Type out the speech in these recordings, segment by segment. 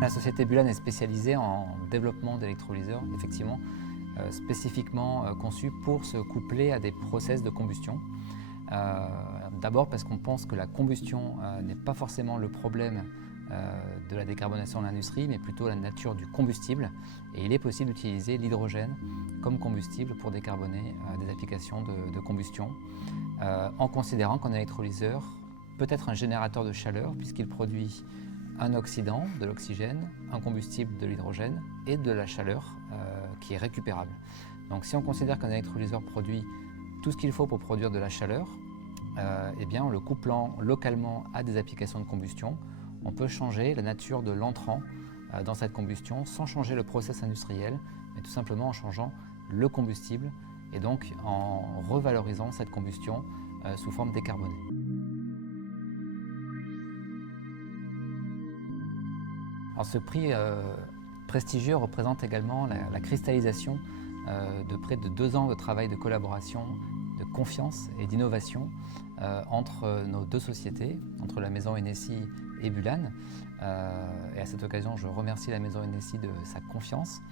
La société Bulan est spécialisée en développement d'électrolyseurs, effectivement, spécifiquement conçus pour se coupler à des process de combustion. D'abord parce qu'on pense que la combustion n'est pas forcément le problème de la décarbonation de l'industrie, mais plutôt la nature du combustible. Et il est possible d'utiliser l'hydrogène comme combustible pour décarboner des applications de combustion, en considérant qu'un électrolyseur peut être un générateur de chaleur puisqu'il produit un oxydant, de l'oxygène, un combustible, de l'hydrogène et de la chaleur qui est récupérable. Donc si on considère qu'un électrolyseur produit tout ce qu'il faut pour produire de la chaleur, eh bien, en le couplant localement à des applications de combustion, on peut changer la nature de l'entrant dans cette combustion sans changer le process industriel, mais tout simplement en changeant le combustible et donc en revalorisant cette combustion sous forme décarbonée. Alors, ce prix prestigieux représente également la cristallisation de près de 2 ans de travail de collaboration, de confiance et d'innovation entre nos deux sociétés, entre la maison NSI et Bulan. Et à cette occasion, je remercie la maison NSI de sa confiance.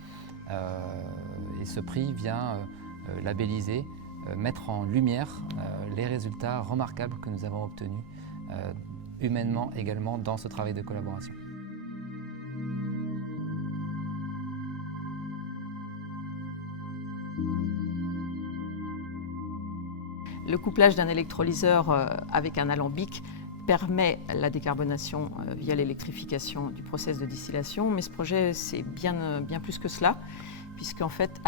Et ce prix vient labelliser, mettre en lumière les résultats remarquables que nous avons obtenus humainement également dans ce travail de collaboration. Le couplage d'un électrolyseur avec un alambic permet la décarbonation via l'électrification du process de distillation, mais ce projet c'est bien plus que cela, puisqu'en fait,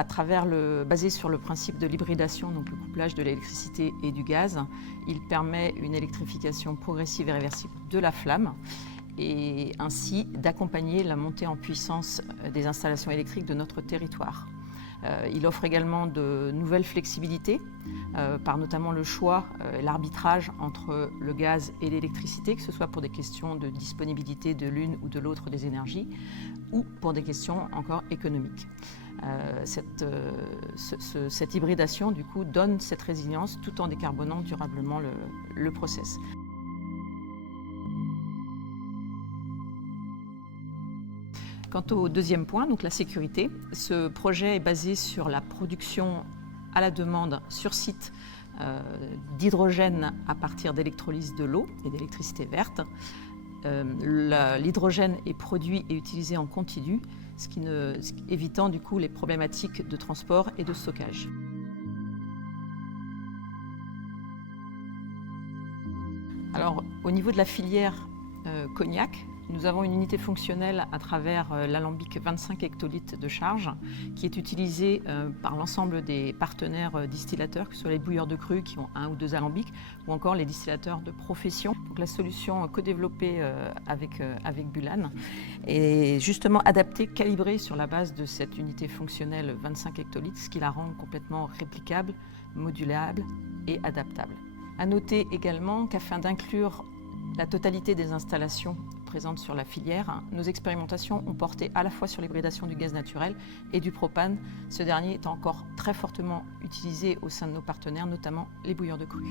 basé sur le principe de l'hybridation, donc le couplage de l'électricité et du gaz, il permet une électrification progressive et réversible de la flamme, et ainsi d'accompagner la montée en puissance des installations électriques de notre territoire. Il offre également de nouvelles flexibilités, par notamment le choix et l'arbitrage entre le gaz et l'électricité, que ce soit pour des questions de disponibilité de l'une ou de l'autre des énergies, ou pour des questions encore économiques. Cette hybridation, du coup, donne cette résilience tout en décarbonant durablement le process. Quant au deuxième point, donc la sécurité, ce projet est basé sur la production à la demande sur site d'hydrogène à partir d'électrolyse de l'eau et d'électricité verte. L'hydrogène est produit et utilisé en continu, évitant du coup les problématiques de transport et de stockage. Alors, au niveau de la filière cognac, nous avons une unité fonctionnelle à travers l'alambic 25 hectolitres de charge qui est utilisé par l'ensemble des partenaires distillateurs, que ce soit les bouilleurs de cru qui ont 1 ou 2 alambics ou encore les distillateurs de profession. Donc la solution co-développée avec Bulan est justement adaptée, calibrée sur la base de cette unité fonctionnelle 25 hectolitres, ce qui la rend complètement réplicable, modulable et adaptable. À noter également qu'afin d'inclure la totalité des installations présentes sur la filière, nos expérimentations ont porté à la fois sur l'hybridation du gaz naturel et du propane, ce dernier étant encore très fortement utilisé au sein de nos partenaires, notamment les bouilleurs de cru.